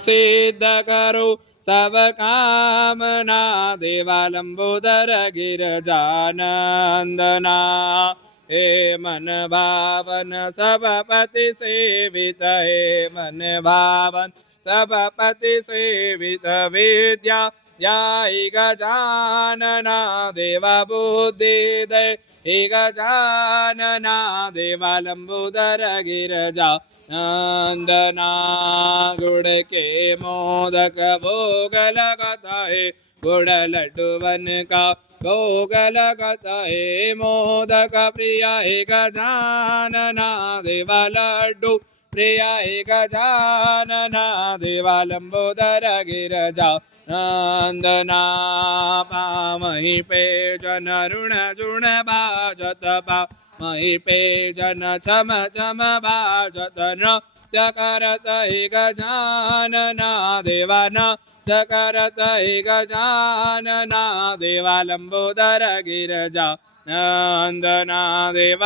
सिद्ध करो सब कामना देवा लंबोदर गिरजानंदना। हे मन भावन सबपति सेवित हे मन भावन सबपति सेवित विद्या ध्यायि गजानना देवा बुद्धि दे हे गजानना देवा लंबोदर गिरजा नंदना। गुड़ के मोदक भोग लगता है गुड़ लड्डू बन का भोग लगता है मोदक प्रिया है गजानना देवा लड्डू प्रिया है गजानना देवा लंबोदर गिरजा नंदना। पामहि पे जन ऋण जुण बाजत पा मही पे जन छम छम बाजत नृत्य करत हि गजानना देवा नृत्य करत हि गजानना देवा लंबोदर गिरजा नंदना देवा।